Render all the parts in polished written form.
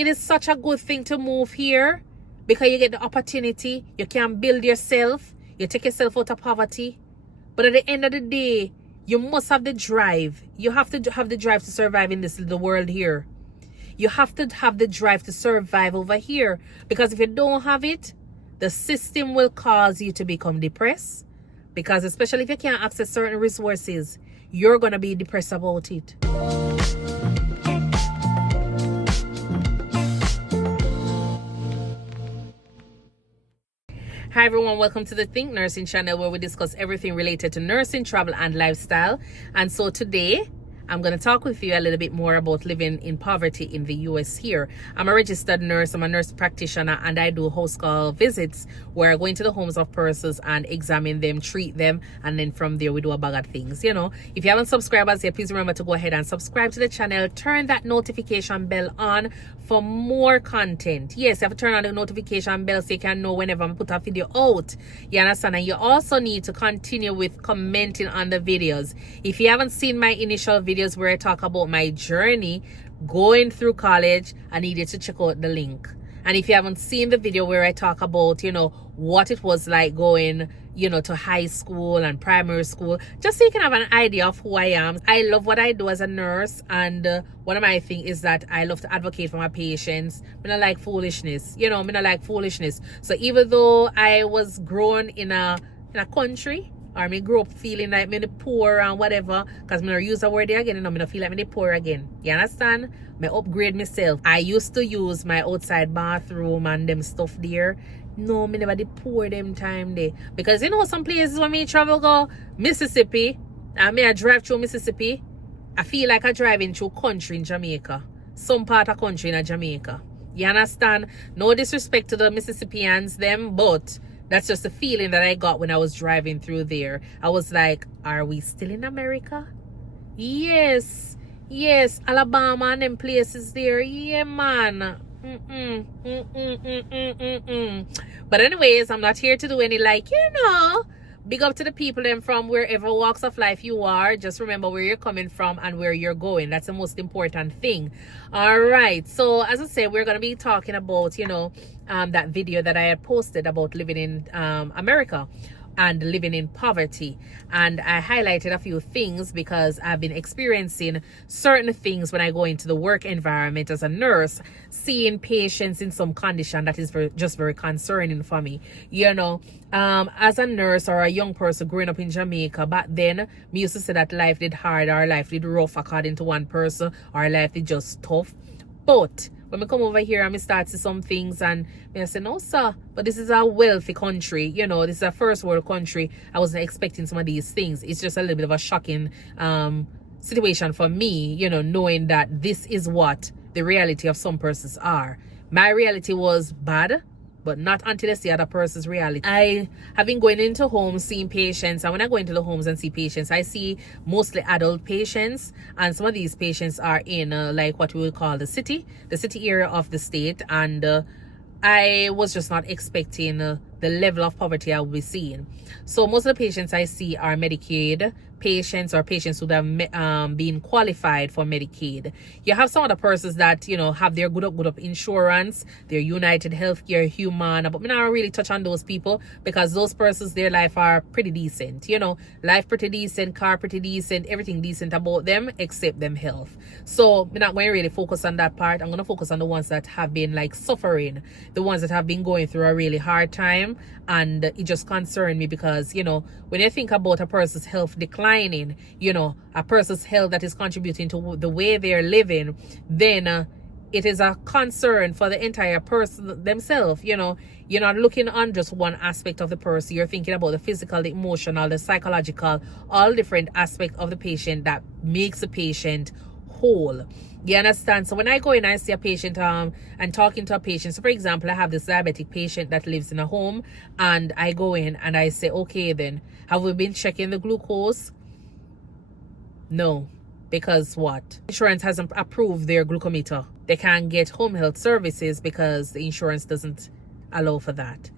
it is such a good thing to move here because you get the opportunity. You can build yourself. You take yourself out of poverty. But at the end of the day, you must have the drive. You have to have the drive to survive in this little world here. You have to have the drive to survive over here. Because if you don't have it, the system will cause you to become depressed. Because especially if you can't access certain resources, you're going to be depressed about it. Hi everyone, welcome to the Think Nursing channel where we discuss everything related to nursing, travel and lifestyle. And so today I'm going to talk with you a little bit more about living in poverty in the US here. I'm a registered nurse, I'm a nurse practitioner, and I do house call visits where I go into the homes of persons and examine them, treat them, and then from there we do a bag of things. You know, if you haven't subscribed as yet, please remember to go ahead and subscribe to the channel. Turn that notification bell on for more content. Yes, you have to turn on the notification bell so you can know whenever I put a video out. You understand? And you also need to continue with commenting on the videos. If you haven't seen my initial videos where I talk about my journey going through college, I need you to check out the link. And if you haven't seen the video where I talk about, you know, what it was like going, you know, to high school and primary school, just so you can have an idea of who I am. I love what I do as a nurse, and one of my things is that I love to advocate for my patients. I don't like foolishness, you know, I don't like foolishness. So even though I was grown in a country, or me grew up feeling like me the poor and whatever, because me not use the word there again, you know, me not feel like me the poor again. You understand? Me upgrade myself. I used to use my outside bathroom and them stuff there. No, me never did poor them time there. Because you know some places when me travel go Mississippi, and me I drive through Mississippi, I feel like I driving through country in Jamaica. Some part of country in Jamaica. You understand? No disrespect to the Mississippians them, but that's just the feeling that I got when I was driving through there. I was like, are we still in America? Yes. Yes. Alabama and them places there. Yeah, man. But anyways, I'm not here to do any big up to the people and from wherever walks of life you are. Just remember where you're coming from and where you're going. That's the most important thing. All right. So as I said, we're going to be talking about, you know, that video that I had posted about living in America and living in poverty. And I highlighted a few things because I've been experiencing certain things when I go into the work environment as a nurse, seeing patients in some condition that is just very concerning for me. You know, as a nurse or a young person growing up in Jamaica, back then, me used to say that life did hard or life did rough according to one person, or life did just tough. But when I come over here and I start to see some things and I say, no, sir, but this is a wealthy country. You know, this is a first world country. I wasn't expecting some of these things. It's just a little bit of a shocking situation for me, you know, knowing that this is what the reality of some persons are. My reality was bad, but not until I see other person's reality. I have been going into homes, seeing patients, and when I go into the homes and see patients, I see mostly adult patients, and some of these patients are in like what we would call the city area of the state, and I was just not expecting the level of poverty I will be seeing. So most of the patients I see are Medicaid patients or patients who have been qualified for Medicaid. You have some other persons that, you know, have their good up insurance, their United Healthcare, Humana, but me not really touch on those people because those persons, their life are pretty decent. You know, life pretty decent, car pretty decent, everything decent about them except them health. So we're not going to really focus on that part. I'm going to focus on the ones that have been like suffering, the ones that have been going through a really hard time. And it just concerned me because, you know, when you think about a person's health declining, you know, a person's health that is contributing to the way they're living, then it is a concern for the entire person themselves. You know, you're not looking on just one aspect of the person. You're thinking about the physical, the emotional, the psychological, all different aspects of the patient that makes the patient whole. You understand? So when I go in, I see a patient and talking to a patient. So for example, I have this diabetic patient that lives in a home, and I go in and I say, okay, then have we been checking the glucose? No, because what? Insurance hasn't approved their glucometer. They can't get home health services because the insurance doesn't allow for that.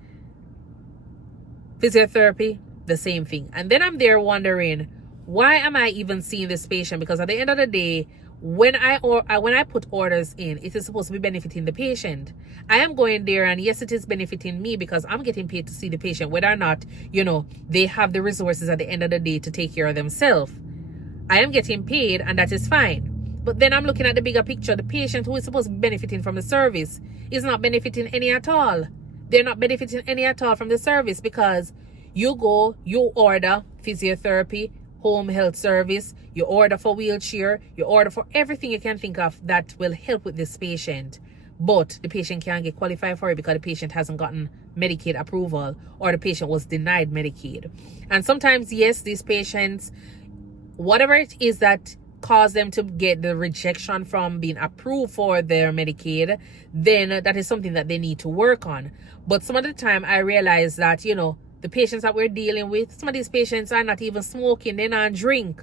Physiotherapy, the same thing. And then I'm there wondering, why am I even seeing this patient? Because at the end of the day, when I put orders in, it is supposed to be benefiting the patient. I am going there, and yes, it is benefiting me because I'm getting paid to see the patient, whether or not, they have the resources at the end of the day to take care of themselves. I am getting paid, and that is fine. But then I'm looking at the bigger picture. The patient who is supposed to be benefiting from the service is not benefiting any at all. They're not benefiting any at all from the service, because you go, you order physiotherapy, home health service, you order for wheelchair, you order for everything you can think of that will help with this patient. But the patient can't get qualified for it because the patient hasn't gotten Medicaid approval, or the patient was denied Medicaid. And sometimes, yes, these patients, whatever it is that cause them to get the rejection from being approved for their Medicaid, then that is something that they need to work on. But some of the time I realize that, the patients that we're dealing with, some of these patients are not even smoking, they don't drink.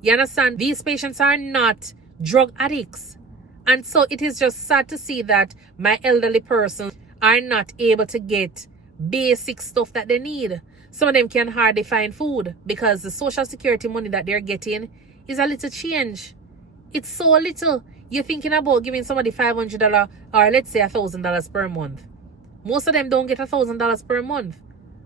You understand? These patients are not drug addicts. And so it is just sad to see that my elderly persons are not able to get basic stuff that they need. Some of them can hardly find food because the social security money that they're getting is a little change. It's so little. You're thinking about giving somebody $500 or let's say $1,000 per month. Most of them don't get $1,000 per month,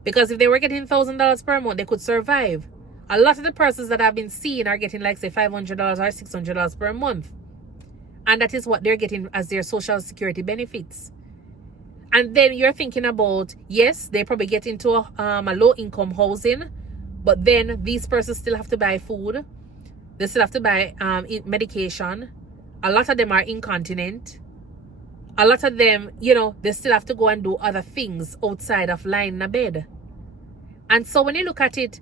because if they were getting $1,000 per month, they could survive. A lot of the persons that I've been seeing are getting like say $500 or $600 per month. And that is what they're getting as their social security benefits. And then you're thinking about, yes, they probably get into a low income housing, but then these persons still have to buy food. They still have to buy medication. A lot of them are incontinent. A lot of them, they still have to go and do other things outside of lying in a bed. And so when you look at it,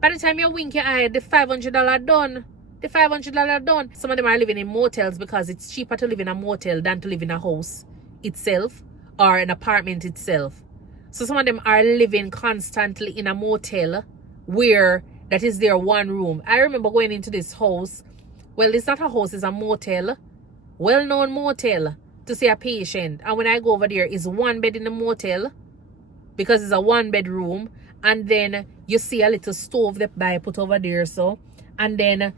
by the time you wink your eye, the $500 done. The $500 done. Some of them are living in motels because it's cheaper to live in a motel than to live in a house itself or an apartment itself. So some of them are living constantly in a motel where that is their one room. I remember going into this house. Well, it's not a house, it's a motel. Well-known motel, to see a patient. And when I go over there, it's one bed in the motel because it's a one-bedroom. And then you see a little stove that I put over there. So, and then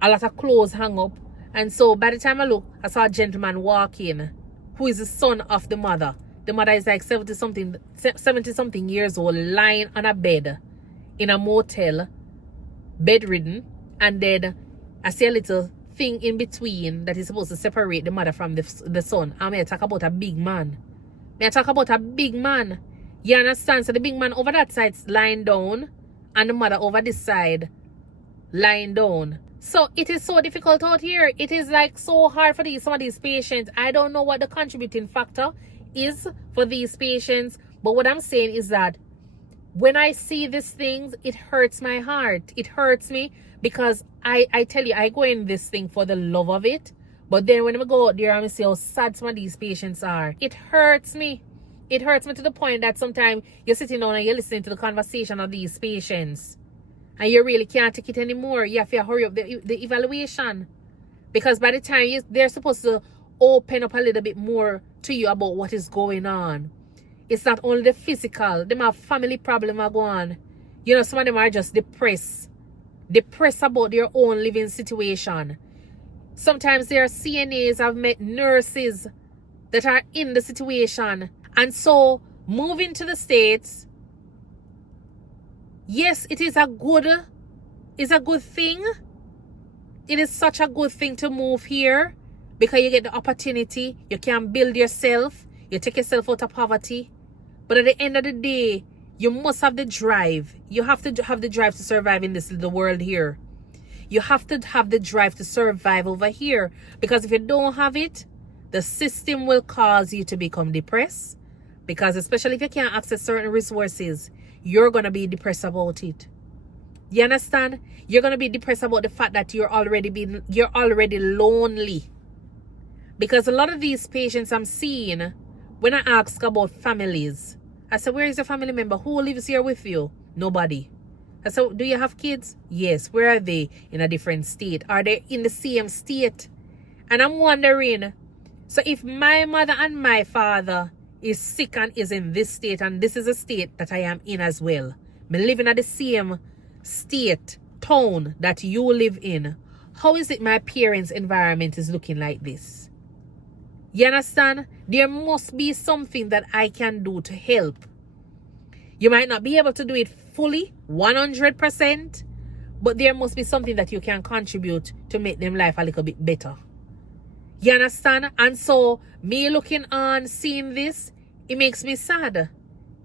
a lot of clothes hung up. And so by the time I look, I saw a gentleman walk in who is the son of the mother. The mother is like 70-something years old, lying on a bed in a motel, bedridden. And then I see a little thing in between that is supposed to separate the mother from the son. I'm going to talk about a big man. You understand? So the big man over that side lying down, and the mother over this side lying down. So it is so difficult out here. It is like so hard for some of these patients. I don't know what the contributing factor is for these patients, but what I'm saying is that when I see these things, it hurts my heart. It hurts me because I tell you, I go in this thing for the love of it. But then when I go out there and I see how sad some of these patients are, it hurts me. It hurts me to the point that sometimes you're sitting down and you're listening to the conversation of these patients and you really can't take it anymore. You have to hurry up the evaluation, because by the time they're supposed to open up a little bit more to you about what is going on. It's not only the physical. They have family problem are going on. Some of them are just depressed about their own living situation. Sometimes there are CNAs. I've met nurses that are in the situation. And so moving to the States, yes, it is a good thing. It is such a good thing to move here because you get the opportunity. You can build yourself. You take yourself out of poverty. But at the end of the day, you must have the drive. You have to have the drive to survive in this little world here. You have to have the drive to survive over here. Because if you don't have it, the system will cause you to become depressed. Because especially if you can't access certain resources, you're going to be depressed about it. You understand? You're going to be depressed about the fact that you're already lonely. Because a lot of these patients I'm seeing, when I ask about families, I said, where is your family member? Who lives here with you? Nobody. I said, do you have kids? Yes. Where are they? In a different state. Are they in the same state? And I'm wondering, so if my mother and my father is sick and is in this state, and this is a state that I am in as well, me living at the same state, town that you live in, how is it my parents' environment is looking like this? You understand? There must be something that I can do to help. You might not be able to do it fully, 100%, but there must be something that you can contribute to make them life a little bit better. You understand? And so, me looking on, seeing this, it makes me sad.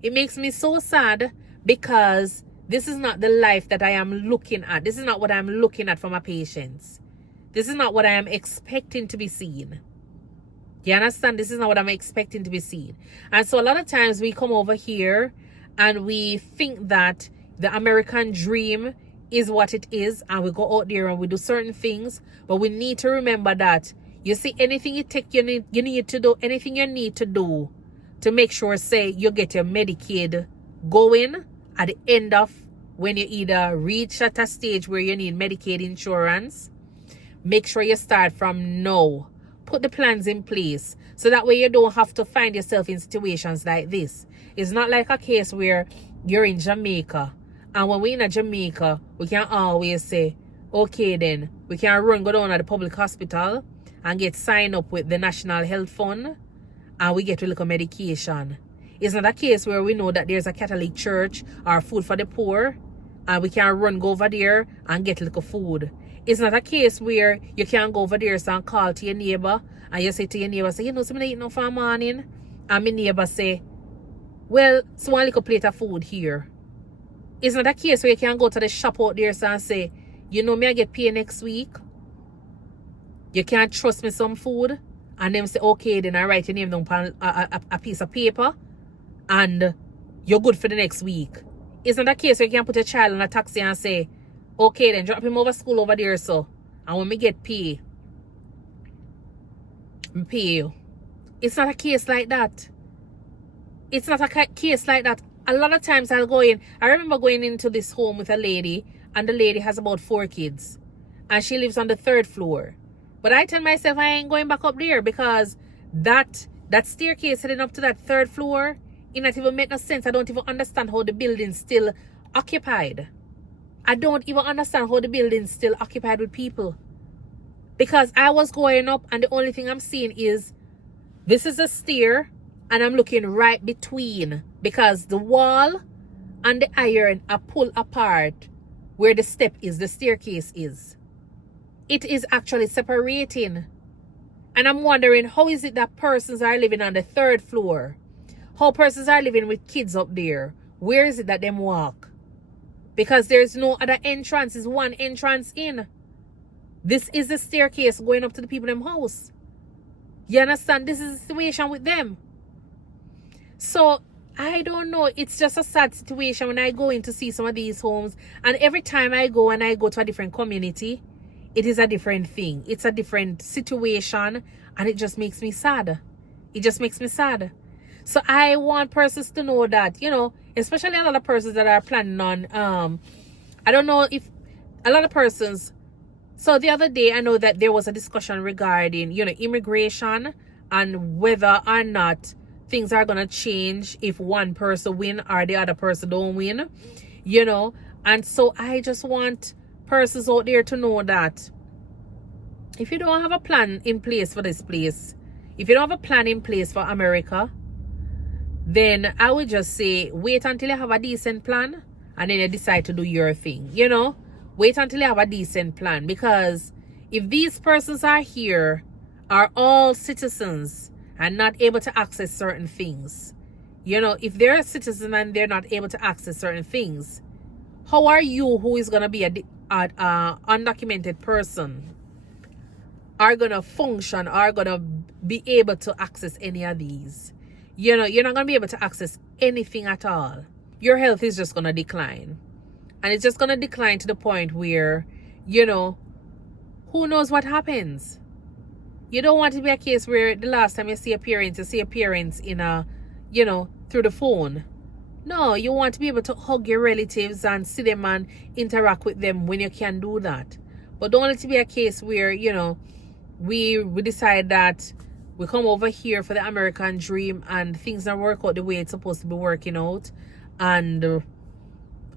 It makes me so sad because this is not the life that I am looking at. This is not what I'm looking at for my patients. This is not what I am expecting to be seen. You understand? This is not what I'm expecting to be seen. And so a lot of times we come over here and we think that the American dream is what it is, and we go out there and we do certain things, but we need to remember that, you see, anything you need to do, anything you need to do to make sure, say, you get your Medicaid going at the end of when you either reach at a stage where you need Medicaid insurance, make sure you start from now. Put the plans in place so that way you don't have to find yourself in situations like this. It's not like a case where you're in Jamaica, and when we're in Jamaica, we can always say, okay then, we can go down to the public hospital and get signed up with the National Health Fund, and we get a little medication. It's not a case where we know that there's a Catholic church or food for the poor, and we can go over there and get a little food. It's not a case where you can go over there and call to your neighbor, and you say to your neighbor, say, you know, something I eat no for a morning. And my neighbor say, well, so one little plate of food here. It's not a case where you can go to the shop out there and say, you know me, I get paid next week. You can't trust me some food. And them say, okay, then I write your name down on a piece of paper, and you're good for the next week. It's not a case where you can put your child in a taxi and say, okay, then drop him over school over there, so. And when me get pay, me pay you. It's not a case like that. It's not a case like that. A lot of times I'll go in. I remember going into this home with a lady, and the lady has about 4 kids. And she lives on the 3rd floor. But I tell myself I ain't going back up there because that staircase heading up to that 3rd floor, it not even make no sense. I don't even understand how the building's still occupied. I don't even understand how the building's still occupied with people. Because I was going up and the only thing I'm seeing is, this is a stair and I'm looking right between, because the wall and the iron are pulled apart where the step is, the staircase is. It is actually separating. And I'm wondering, how is it that persons are living on the 3rd floor? How persons are living with kids up there? Where is it that them walk? Because there's no other entrance. It's one entrance in. This is the staircase going up to the people in them house. You understand? This is the situation with them. So, I don't know. It's just a sad situation when I go in to see some of these homes. And every time I go and I go to a different community, it is a different thing. It's a different situation. And it just makes me sad. It just makes me sad. So I want persons to know that, you know, especially a lot of persons that are planning on, I don't know if a lot of persons. So the other day, I know that there was a discussion regarding, you know, immigration and whether or not things are going to change if one person win or the other person don't win, you know. And so I just want persons out there to know that if you don't have a plan in place for this place, if you don't have a plan in place for America, then I would just say, wait until you have a decent plan and then you decide to do your thing, you know. Wait until you have a decent plan, because if these persons are here are all citizens and not able to access certain things, you know, if they're a citizen and they're not able to access certain things, how are you, who is going to be a undocumented person, are going to function, are going to be able to access any of these? You know, you're not going to be able to access anything at all. Your health is just going to decline. And it's just going to decline to the point where, you know, who knows what happens? You don't want it to be a case where the last time you see a parent in a, you know, through the phone. No, you want to be able to hug your relatives and see them and interact with them when you can do that. But don't let it be a case where, you know, we decide that we come over here for the American dream and things don't work out the way it's supposed to be working out. And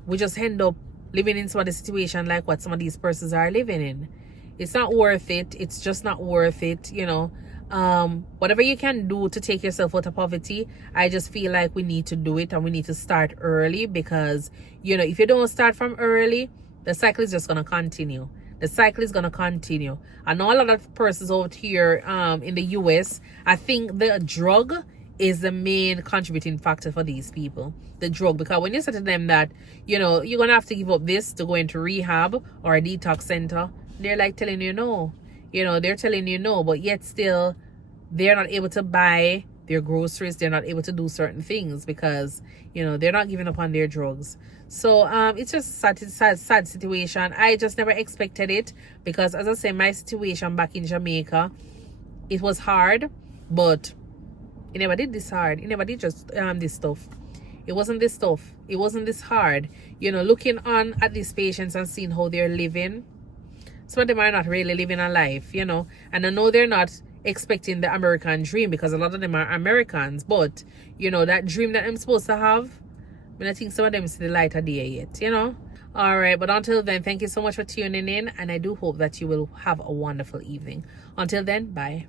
we just end up living in some of the situation like what some of these persons are living in. It's not worth it. It's just not worth it, you know. Whatever you can do to take yourself out of poverty, I just feel like we need to do it, and we need to start early, because, you know, if you don't start from early, the cycle is just going to continue. The cycle is going to continue. I know a lot of persons out here in the US, I think the drug is the main contributing factor for these people. The drug, because when you say to them that, you know, you're going to have to give up this to go into rehab or a detox center, they're like telling you no. You know, they're telling you no, but yet still they're not able to buy their groceries. They're not able to do certain things because, you know, they're not giving up on their drugs. So it's just sad situation. I just never expected it, because, as I say, my situation back in Jamaica, it was hard, but it never did this hard. It never did just this stuff. It wasn't this stuff. It wasn't this hard. You know, looking on at these patients and seeing how they're living, some of them are not really living a life, you know. And I know they're not expecting the American dream, because a lot of them are Americans. But, you know, that dream that I'm supposed to have, I mean, I think some of them see the light of day yet, you know. All right, but until then, thank you so much for tuning in. And I do hope that you will have a wonderful evening. Until then, bye.